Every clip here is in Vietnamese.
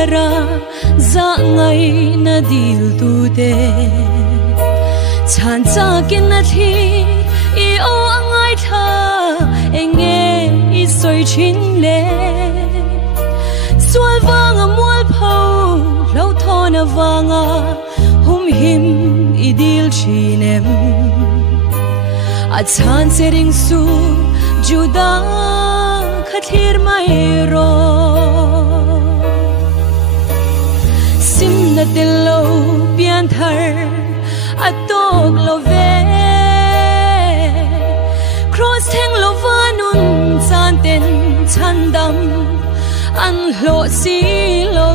thara za ngai na dil tu te chan cha kin na thi I o angai tha enge I soi chin le sual wanga mual pho lo thona wanga hum him I dil chinem a chan sering su juda khathir mai ro sim na tilo pian thar atok lo ve cross theng lo vanun chan ten chan dam an lo si lo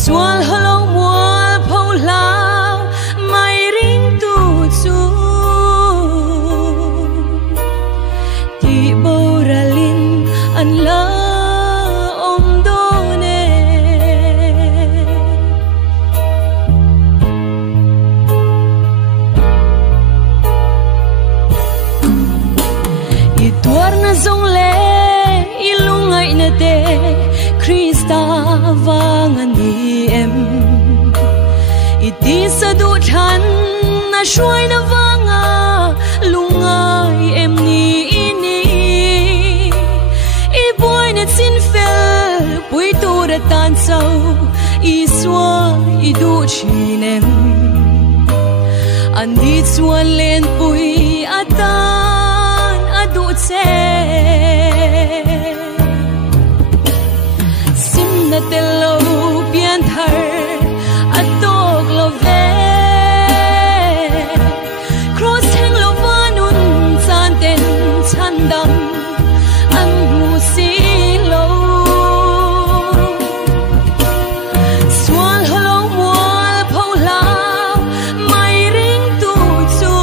swal halo mual pho lao mai ring tu chu ti boralin an la om do ne I tuar na zong le I lungai na te Krista wang ani em I ti sa du than na shuai na wanga lungai em ni ini I boy na sin fel pui tu ra tan sau I swa I du chinem an di chuan len pui atan adu che sim na telo pian thar atok lo ve cross hang lo vanun chan ten chan dam an mu si lo swal halo mual pho lao mai ring tu chu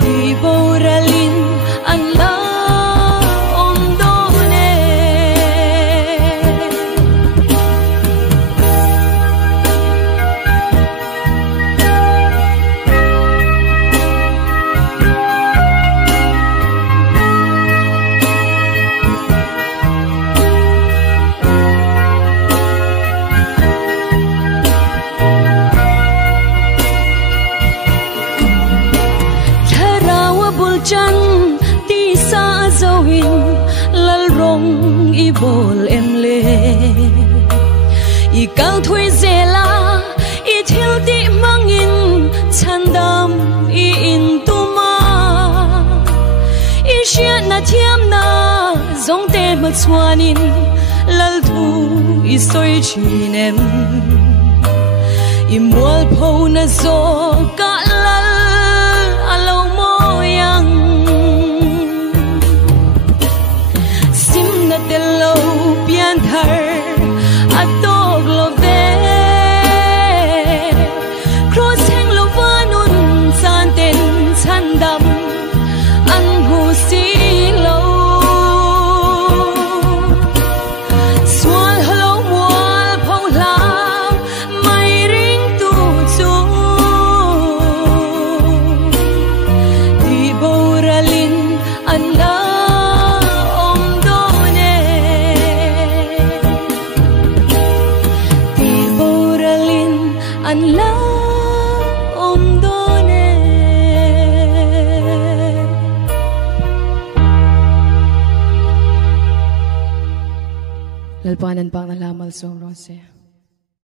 ti boralin an la om do ne tharawa bulchan ti sa zoin lal rong I bol em le I kang thui zela I thil ti mangin chandam I in tuma I shia na thiam na zong te ma chuanin lal thu I soi chinem I mual pho na zo ka lal alo moyang sim na telo pian thar atok lo ve cross hang lo vanun chan ten chan dam an hu si lo swal halo mual pho lao mai ring tu chu ti boralin an la om do ne ti boralin an la om do ne lalpanan pang nalamal som rose